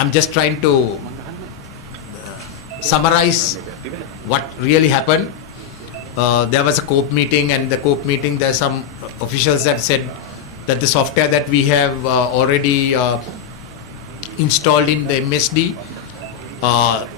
I'm just trying to summarize what really happened. There was a COPE meeting, and the COPE meeting, there are some officials that said that the software that we have already installed in the MSD,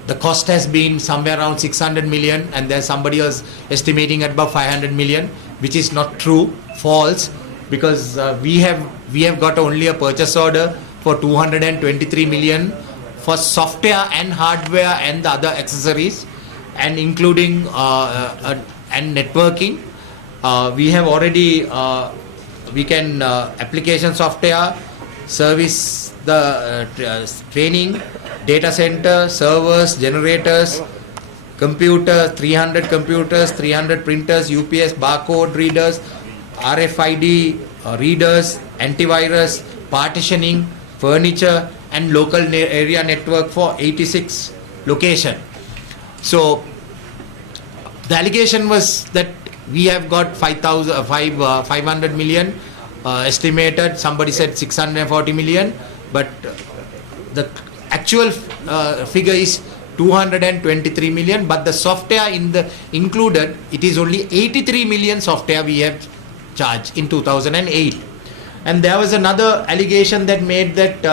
the cost has been somewhere around 600 million, and there's somebody else estimating at about 500 million, which is not true, false, because we have got only a purchase order for 223 million for software and hardware and the other accessories, and including and networking. We have already we can application software, service the training, data center, servers, generators, computer, 300 computers, 300 printers, UPS, barcode readers, RFID readers, antivirus, partitioning, furniture, and local area network for 86 location. So the allegation was that we have got 500 million estimated. Somebody said 640 million, but the actual figure is 223 million. But the software included, it is only 83 million software we have charged in 2008. And there was another allegation that made that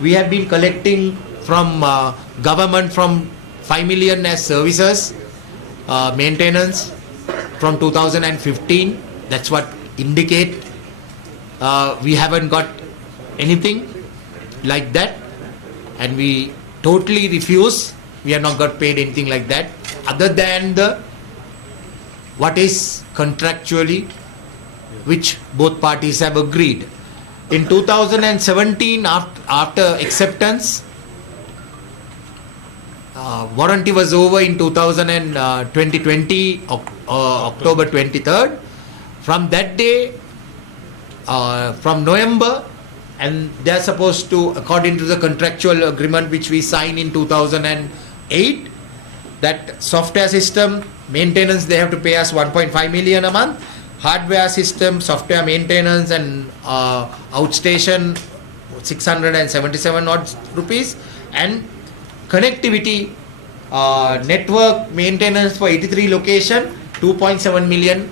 we have been collecting from government from 5 million as services, maintenance from 2015. That's what indicate we haven't got anything like that, and we totally refuse. We have not got paid anything like that other than what is contractually, which both parties have agreed. In 2017, after acceptance, warranty was over in 2020, October 23rd. From that day, from November, and they are supposed to, according to the contractual agreement which we signed in 2008, that software system maintenance, they have to pay us 1.5 million a month. Hardware system, software maintenance and outstation 677 odd rupees, and connectivity network maintenance for 83 location 2.7 million,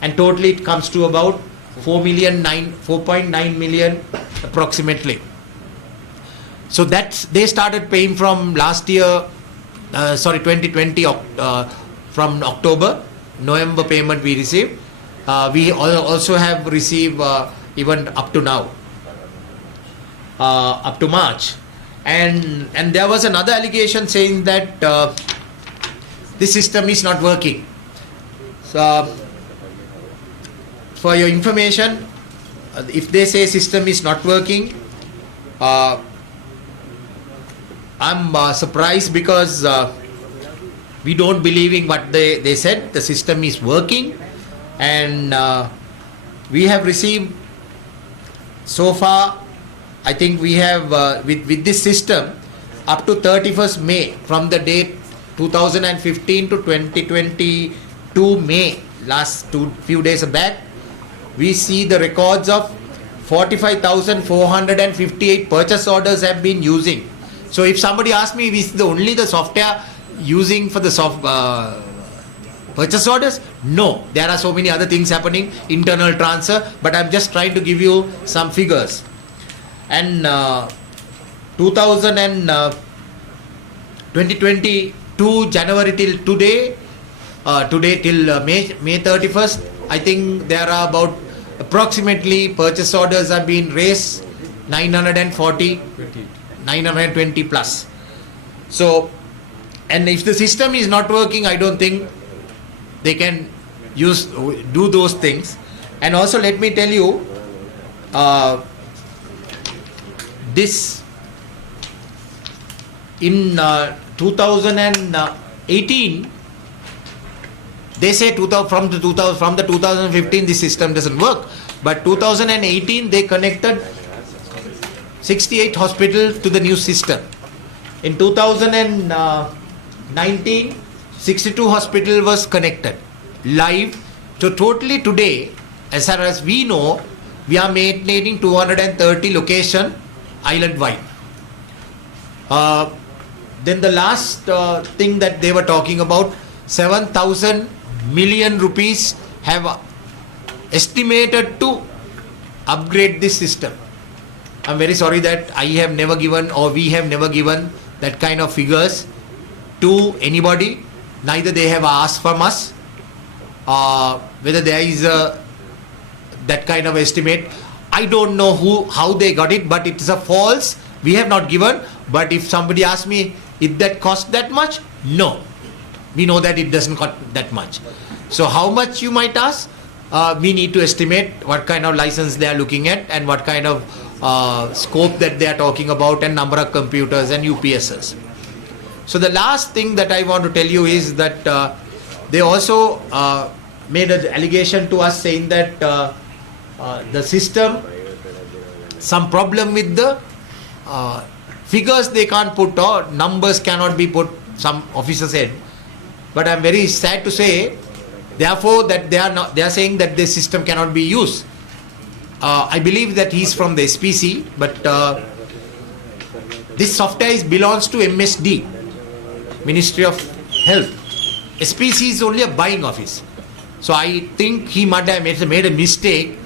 and totally it comes to about 4.9 million approximately. So that's, they started paying from last year, 2020, from October. November payment we received. We also have received even up to now, up to March, and there was another allegation saying that this system is not working. So for your information, if they say system is not working, I'm surprised, because we don't believe in what they said. The system is working, and we have received so far, I think we have with this system up to 31st May, from the date 2015 to 2022 May, last few days back, we see the records of 45,458 purchase orders have been using. So if somebody asks me, is only the software using for the purchase orders? No, there are so many other things happening, internal transfer, but I'm just trying to give you some figures. And 2022 January till today, till May 31st, I think there are about approximately purchase orders have been raised 920 plus. So, and if the system is not working, I don't think they can do those things. And also let me tell you, this in 2018, they say from the 2015 this system doesn't work, but 2018 they connected 68 hospitals to the new system. In 2019, 62 hospital was connected live. So totally today, as far as we know, we are maintaining 230 location island wide. Then the last thing that they were talking about, 7,000 million rupees have estimated to upgrade this system. I'm very sorry that I have never given, or we have never given, that kind of figures to anybody. Neither they have asked from us whether there is that kind of estimate. I don't know how they got it, but it's a false. We have not given. But if somebody asks me, if that cost that much, no. We know that it doesn't cost that much. So how much, you might ask? We need to estimate what kind of license they are looking at and what kind of scope that they are talking about, and number of computers and UPSs. So the last thing that I want to tell you is that they also made an allegation to us saying that the system, some problem with the figures they can't put, or numbers cannot be put, some officer said. But I'm very sad to say, therefore, that they are saying that this system cannot be used. I believe that he's from the SPC, but this software belongs to MSD, Ministry of Health. SPC is only a buying office. So I think he might have made a mistake,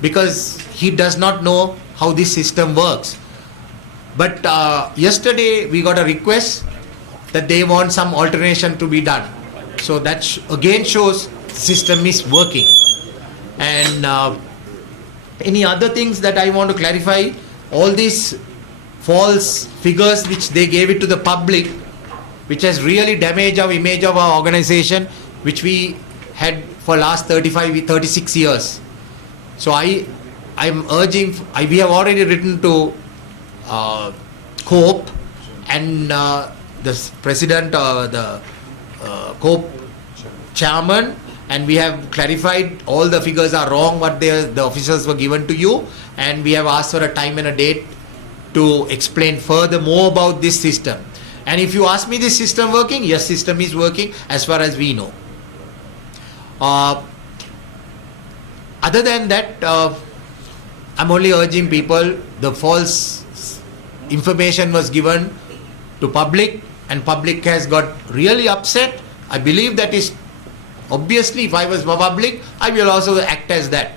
because he does not know how this system works. But yesterday we got a request that they want some alternation to be done. So that again shows the system is working. And any other things that I want to clarify, all these false figures which they gave it to the public, which has really damaged our image of our organization, which we had for last 36 years. So I'm urging, we have already written to COPE and the president, the COPE chairman, and we have clarified all the figures are wrong what the officers were given to you, and we have asked for a time and a date to explain further more about this system. And if you ask me, this system working? Yes, system is working as far as we know. Other than that, I'm only urging people, the false information was given to public, and public has got really upset. I believe that is, obviously, if I was public, I will also act as that.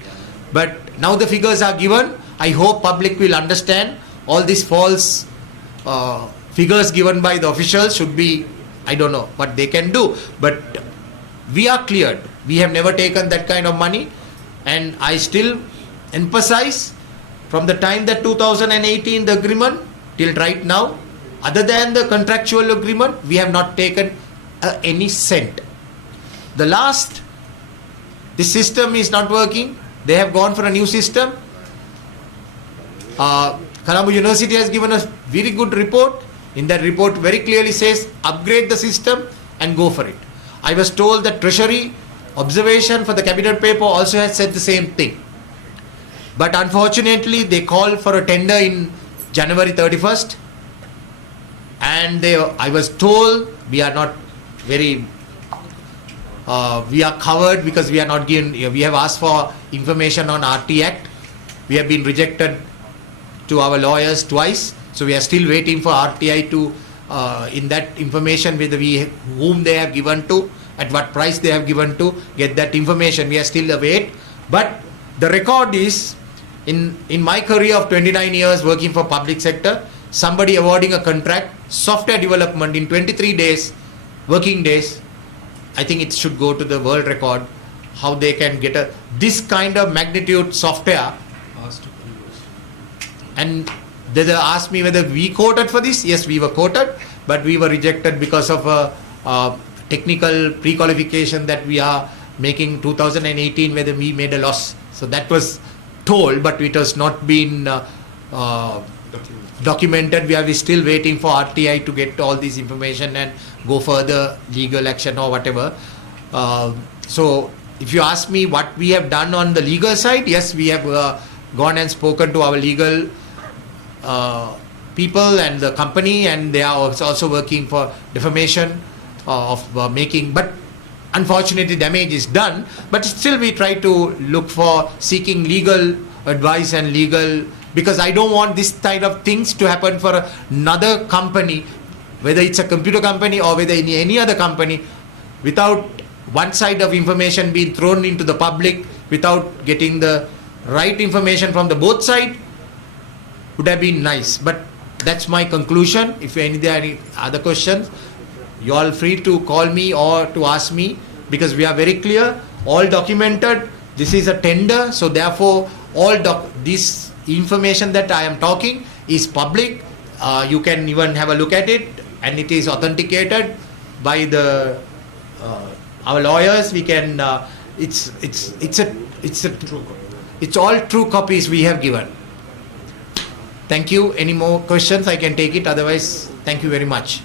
But now the figures are given. I hope public will understand all these false figures given by the officials should be, I don't know what they can do, but we are cleared. We have never taken that kind of money, and I still emphasize, from the time that 2018 the agreement till right now, other than the contractual agreement, we have not taken any cent. The last, this system is not working. They have gone for a new system. Colombo University has given a very good report. In that report very clearly says, upgrade the system and go for it. I was told that Treasury observation for the cabinet paper also has said the same thing. But unfortunately, they called for a tender in January 31st. And I was told we are not very, we are covered because we are not given, we have asked for information on RT Act. We have been rejected to our lawyers twice. So we are still waiting for RTI to, in that information with whom they have given to, at what price they have given to, get that information. We are still await. But the record is, in my career of 29 years working for public sector, somebody awarding a contract, software development in 23 days, working days, I think it should go to the world record, how they can get this kind of magnitude software. And they asked me whether we quoted for this. Yes, we were quoted, but we were rejected because of a technical pre-qualification that we are making 2018, whether we made a loss. So that was told, but it has not been documented. We are still waiting for RTI to get all this information and go further legal action or whatever. So if you ask me what we have done on the legal side, yes, we have gone and spoken to our legal people and the company, and they are also working for defamation of making, but unfortunately damage is done. But still we try to look for seeking legal advice and legal because I don't want this kind of things to happen for another company, whether it's a computer company or whether any other company, without one side of information being thrown into the public without getting the right information from the both side. Would have been nice, but that's my conclusion. If there are any other questions, you all free to call me or to ask me, because we are very clear, all documented. This is a tender, so therefore all this information that I am talking is public. You can even have a look at it, and it is authenticated by the our lawyers. We can. It's all true copies we have given. Thank you. Any more questions? I can take it. Otherwise, thank you very much.